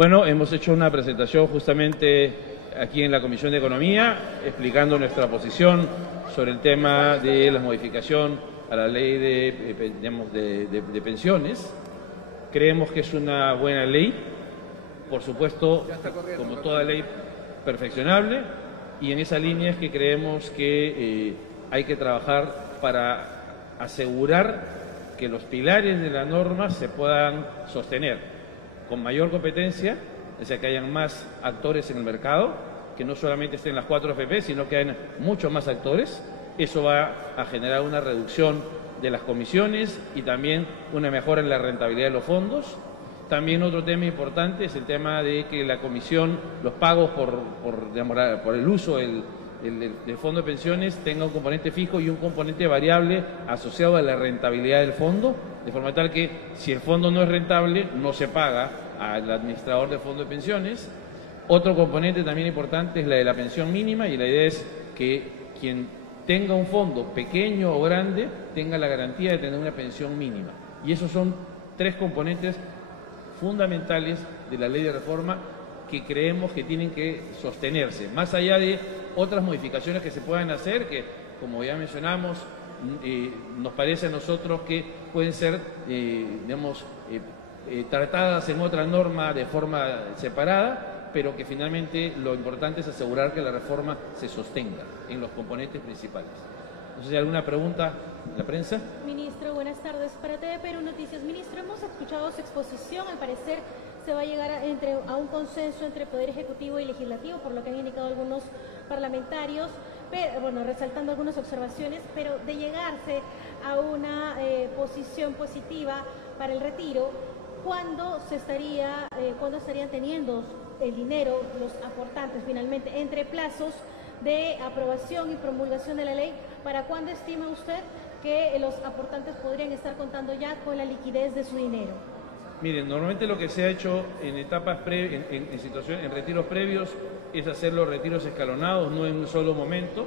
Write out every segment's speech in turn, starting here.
Bueno, hemos hecho una presentación justamente aquí en la Comisión de Economía explicando nuestra posición sobre el tema de la modificación a la ley de pensiones. Creemos que es una buena ley, por supuesto, como toda ley, perfeccionable, y en esa línea es que creemos que hay que trabajar para asegurar que los pilares de la norma se puedan sostener con mayor competencia, o sea, que hayan más actores en el mercado, que no solamente estén las 4 AFP, sino que hayan muchos más actores. Eso va a generar una reducción de las comisiones y también una mejora en la rentabilidad de los fondos. También otro tema importante es el tema de que la comisión, los pagos por el uso del fondo de pensiones tenga un componente fijo y un componente variable asociado a la rentabilidad del fondo, de forma tal que si el fondo no es rentable, no se paga al administrador del fondo de pensiones. Otro componente también importante es la de la pensión mínima, y la idea es que quien tenga un fondo pequeño o grande tenga la garantía de tener una pensión mínima. Y esos son 3 componentes fundamentales de la ley de reforma que creemos que tienen que sostenerse, más allá de otras modificaciones que se puedan hacer, que como ya mencionamos, nos parece a nosotros que pueden ser, tratadas en otra norma de forma separada, pero que finalmente lo importante es asegurar que la reforma se sostenga en los componentes principales. No sé si hay alguna pregunta de la prensa. Ministro, buenas tardes. Para TV Perú Noticias. Ministro, hemos escuchado su exposición. Al parecer se va a llegar a un consenso entre Poder Ejecutivo y Legislativo, por lo que han indicado algunos parlamentarios, pero, bueno, resaltando algunas observaciones, pero de llegarse a una posición positiva para el retiro, ¿cuándo estarían teniendo el dinero los aportantes finalmente, entre plazos de aprobación y promulgación de la ley? ¿Para cuándo estima usted que los aportantes podrían estar contando ya con la liquidez de su dinero? Miren, normalmente lo que se ha hecho en etapas en retiros previos es hacer los retiros escalonados, no en un solo momento,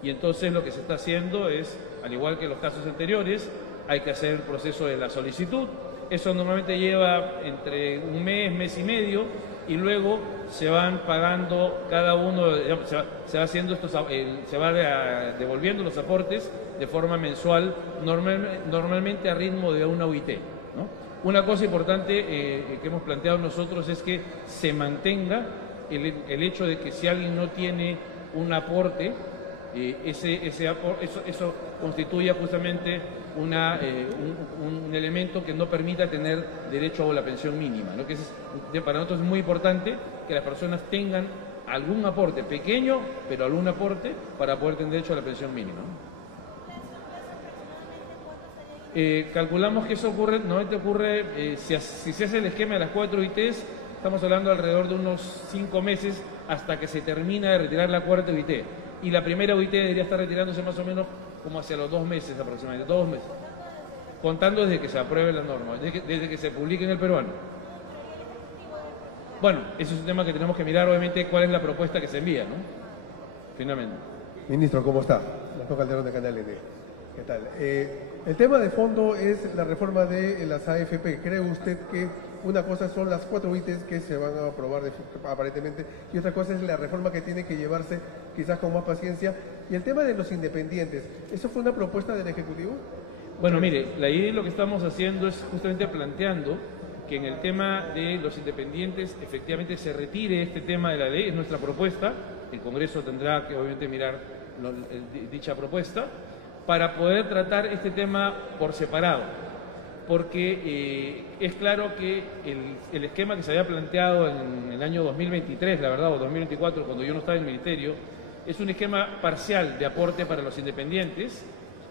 y entonces lo que se está haciendo es, al igual que en los casos anteriores, hay que hacer el proceso de la solicitud. Eso normalmente lleva entre un mes y medio, y luego se van pagando cada uno, se va haciendo se va devolviendo los aportes de forma mensual, normalmente a ritmo de una UIT, ¿no? Una cosa importante que hemos planteado nosotros es que se mantenga el hecho de que si alguien no tiene un aporte, eso constituye justamente un elemento que no permita tener derecho a la pensión mínima, ¿no? Para nosotros es muy importante que las personas tengan algún aporte, pequeño, pero algún aporte para poder tener derecho a la pensión mínima, ¿no? Calculamos que eso normalmente ocurre, si se hace el esquema de las 4 UITs, estamos hablando alrededor de unos 5 meses hasta que se termina de retirar la 4ª UIT. Y la primera UIT debería estar retirándose más o menos como hacia los 2 meses aproximadamente, 2 meses. Contando desde que se apruebe la norma, desde que se publique en el peruano. Bueno, ese es un tema que tenemos que mirar, obviamente, cuál es la propuesta que se envía, ¿no? Finalmente. Ministro, ¿cómo está? Gastón Calderón de Canal N. ¿Qué tal? El tema de fondo es la reforma de las AFP. ¿Cree usted que una cosa son las 4 UITs que se van a aprobar aparentemente, y otra cosa es la reforma que tiene que llevarse quizás con más paciencia? Y el tema de los independientes, ¿eso fue una propuesta del Ejecutivo? Bueno, mire, la idea lo que estamos haciendo es justamente planteando que en el tema de los independientes efectivamente se retire este tema de la ley, es nuestra propuesta. El Congreso tendrá que obviamente mirar dicha propuesta para poder tratar este tema por separado, porque es claro que el esquema que se había planteado en el año 2023, la verdad, o 2024, cuando yo no estaba en el Ministerio, es un esquema parcial de aporte para los independientes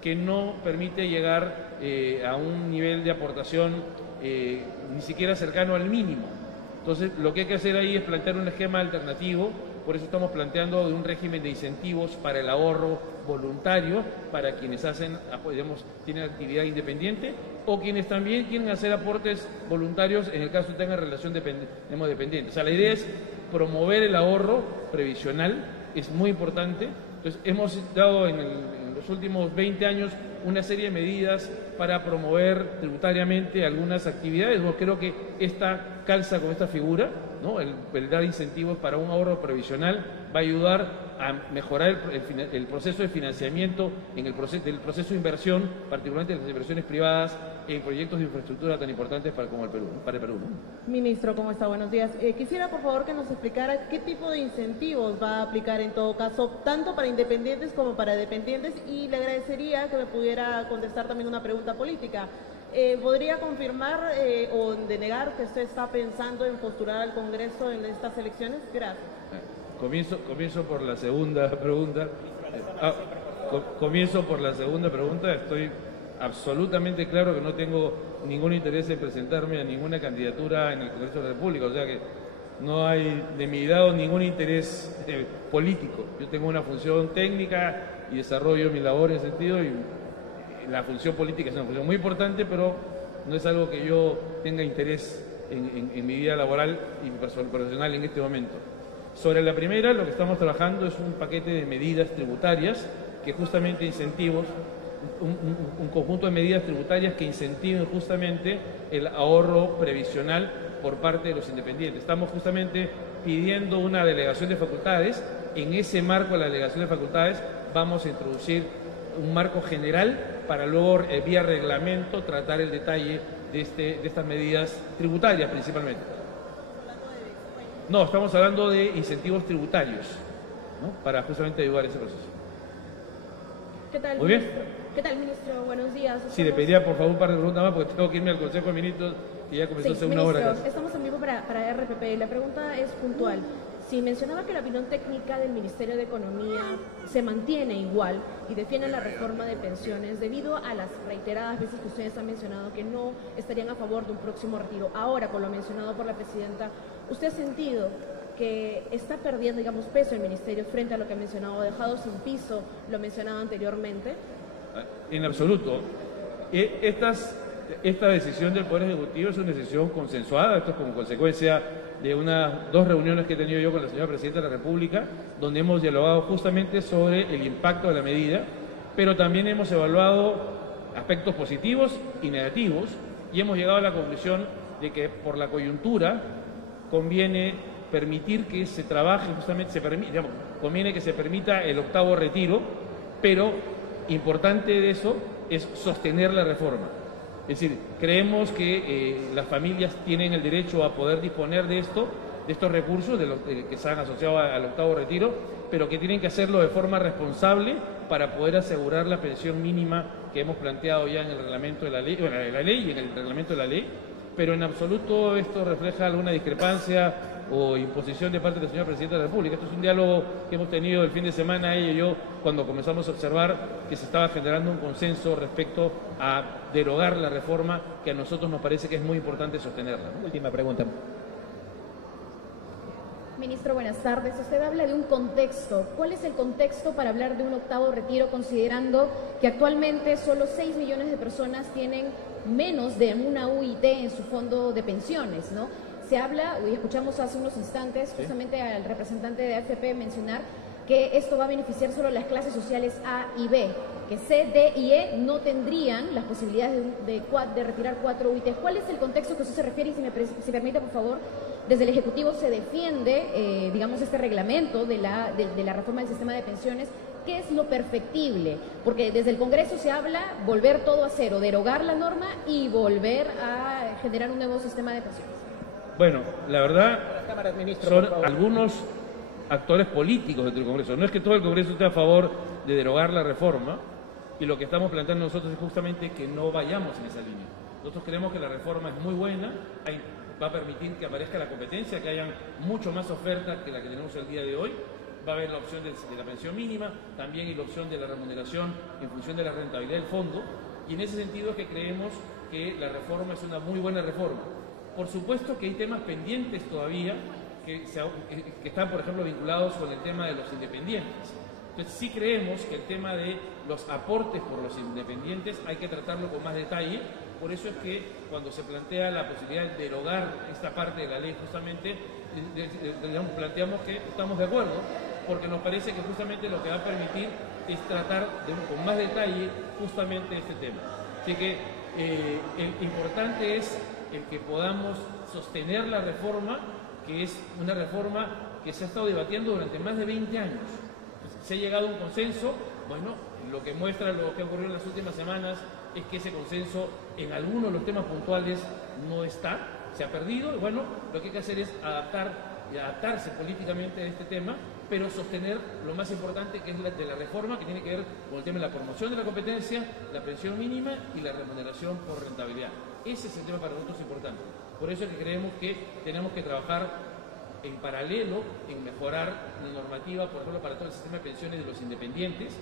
que no permite llegar a un nivel de aportación ni siquiera cercano al mínimo. Entonces, lo que hay que hacer ahí es plantear un esquema alternativo. Por eso estamos planteando un régimen de incentivos para el ahorro voluntario para quienes tienen actividad independiente, o quienes también quieren hacer aportes voluntarios en el caso de tengan relación dependiente. O sea, la idea es promover el ahorro previsional, es muy importante. Entonces, hemos dado en los últimos 20 años una serie de medidas para promover tributariamente algunas actividades. Bueno, creo que esta calza con esta figura, ¿no? El dar incentivos para un ahorro previsional va a ayudar a mejorar el proceso de financiamiento del proceso de inversión, particularmente las inversiones privadas en proyectos de infraestructura tan importantes como el Perú, para el Perú, ¿no? Ministro, ¿cómo está? Buenos días. Quisiera, por favor, que nos explicara qué tipo de incentivos va a aplicar en todo caso, tanto para independientes como para dependientes, y le agradecería que me pudiera contestar también una pregunta política. ¿Podría confirmar o denegar que usted está pensando en postular al Congreso en estas elecciones? Gracias. Comienzo por la segunda pregunta. Comienzo por la segunda pregunta. Estoy absolutamente claro que no tengo ningún interés en presentarme a ninguna candidatura en el Congreso de la República. O sea que no hay de mi lado ningún interés político. Yo tengo una función técnica y desarrollo mi labor en ese sentido, y la función política es una función muy importante, pero no es algo que yo tenga interés en mi vida laboral y profesional en este momento. Sobre la primera, lo que estamos trabajando es un paquete de medidas tributarias que justamente incentivos, un conjunto de medidas tributarias que incentiven justamente el ahorro previsional por parte de los independientes. Estamos justamente pidiendo una delegación de facultades. En ese marco de la delegación de facultades vamos a introducir un marco general para luego, vía reglamento, tratar el detalle de estas medidas tributarias principalmente. No, estamos hablando de incentivos tributarios, ¿no? Para justamente ayudar a ese proceso. ¿Qué tal, Muy bien. ministro? ¿Qué tal, ministro? Buenos días. Sí, le pediría por favor un par de preguntas más porque tengo que irme al Consejo de Ministros que ya comenzó hace una hora. Ministro, estamos en vivo para RPP. La pregunta es puntual. Si mencionaba que la opinión técnica del Ministerio de Economía se mantiene igual y defiende la reforma de pensiones debido a las reiteradas veces que ustedes han mencionado que no estarían a favor de un próximo retiro, ahora con lo mencionado por la presidenta, ¿usted ha sentido que está perdiendo, digamos, peso el Ministerio frente a lo que ha mencionado, dejado sin piso lo mencionado anteriormente? En absoluto. Esta decisión del Poder Ejecutivo es una decisión consensuada. Esto es como consecuencia de dos reuniones que he tenido yo con la señora Presidenta de la República, donde hemos dialogado justamente sobre el impacto de la medida, pero también hemos evaluado aspectos positivos y negativos y hemos llegado a la conclusión de que por la coyuntura conviene permitir que se trabaje, justamente conviene que se permita el octavo retiro, pero importante de eso es sostener la reforma. Es decir, creemos que las familias tienen el derecho a poder disponer de estos recursos que se han asociado al octavo retiro, pero que tienen que hacerlo de forma responsable para poder asegurar la pensión mínima que hemos planteado ya en el reglamento de la ley, bueno, en la ley y en el reglamento de la ley, pero en absoluto esto refleja alguna discrepancia o imposición de parte de la señora Presidenta de la República. Esto es un diálogo que hemos tenido el fin de semana, ella y yo, cuando comenzamos a observar que se estaba generando un consenso respecto a derogar la reforma, que a nosotros nos parece que es muy importante sostenerla, ¿no? Última pregunta. Ministro, buenas tardes. Usted habla de un contexto. ¿Cuál es el contexto para hablar de un octavo retiro, considerando que actualmente solo 6 millones de personas tienen menos de una UIT en su fondo de pensiones, ¿no? Se habla, y escuchamos hace unos instantes justamente al representante de AFP mencionar que esto va a beneficiar solo a las clases sociales A y B, que C, D y E no tendrían las posibilidades de retirar 4 UIT. ¿Cuál es el contexto que usted se refiere? Y si permite, por favor, desde el Ejecutivo se defiende, digamos, este reglamento de la reforma del sistema de pensiones. ¿Qué es lo perfectible? Porque desde el Congreso se habla volver todo a cero, derogar la norma y volver a generar un nuevo sistema de pensiones. Bueno, la verdad, Ministro, son algunos actores políticos dentro del Congreso. No es que todo el Congreso esté a favor de derogar la reforma, y lo que estamos planteando nosotros es justamente que no vayamos en esa línea. Nosotros creemos que la reforma es muy buena, va a permitir que aparezca la competencia, que hayan mucho más ofertas que la que tenemos el día de hoy. Va a haber la opción de la pensión mínima, también y la opción de la remuneración en función de la rentabilidad del fondo, y en ese sentido es que creemos que la reforma es una muy buena reforma. Por supuesto que hay temas pendientes todavía que están, por ejemplo, vinculados con el tema de los independientes. Entonces sí creemos que el tema de los aportes por los independientes hay que tratarlo con más detalle. Por eso es que cuando se plantea la posibilidad de derogar esta parte de la ley, justamente planteamos que estamos de acuerdo porque nos parece que justamente lo que va a permitir es tratar con más detalle justamente este tema. Así que el importante es el que podamos sostener la reforma, que es una reforma que se ha estado debatiendo durante más de 20 años. Se ha llegado a un consenso, bueno, lo que muestra lo que ha ocurrido en las últimas semanas es que ese consenso en algunos de los temas puntuales no está, se ha perdido, y bueno, lo que hay que hacer es adaptarse políticamente a este tema, pero sostener lo más importante, que es de la reforma, que tiene que ver con el tema de la promoción de la competencia, la pensión mínima y la remuneración por rentabilidad. Ese es el tema para nosotros importante. Por eso es que creemos que tenemos que trabajar en paralelo en mejorar la normativa, por ejemplo, para todo el sistema de pensiones de los independientes,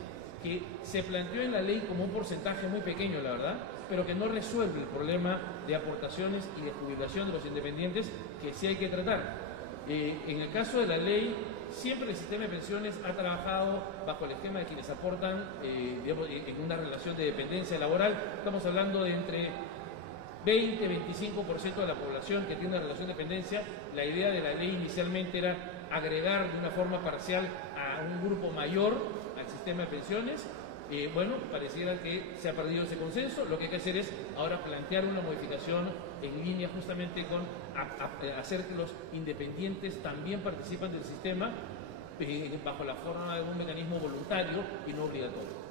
que se planteó en la ley como un porcentaje muy pequeño, la verdad, pero que no resuelve el problema de aportaciones y de jubilación de los independientes, que sí hay que tratar. En el caso de la ley, siempre el sistema de pensiones ha trabajado bajo el esquema de quienes aportan digamos, en una relación de dependencia laboral. Estamos hablando de entre 20-25% de la población que tiene una relación de dependencia. La idea de la ley inicialmente era agregar de una forma parcial a un grupo mayor al sistema de pensiones. Bueno, pareciera que se ha perdido ese consenso. Lo que hay que hacer es ahora plantear una modificación en línea justamente con hacer que los independientes también participen del sistema bajo la forma de un mecanismo voluntario y no obligatorio.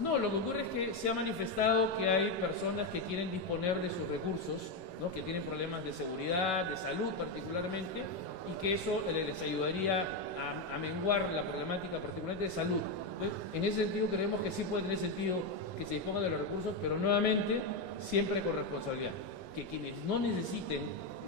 No, lo que ocurre es que se ha manifestado que hay personas que quieren disponer de sus recursos, ¿no? Que tienen problemas de seguridad, de salud particularmente, y que eso les ayudaría a menguar la problemática particularmente de salud. Entonces, en ese sentido creemos que sí puede tener sentido que se dispongan de los recursos, pero nuevamente siempre con responsabilidad. Que quienes no necesiten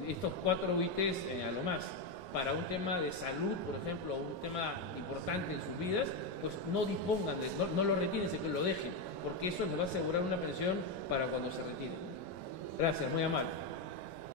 estos 4 UITs a lo más para un tema de salud, por ejemplo, o un tema importante en sus vidas, pues no dispongan, no lo retiren, sino que lo dejen, porque eso les va a asegurar una pensión para cuando se retiren. Gracias, muy amable.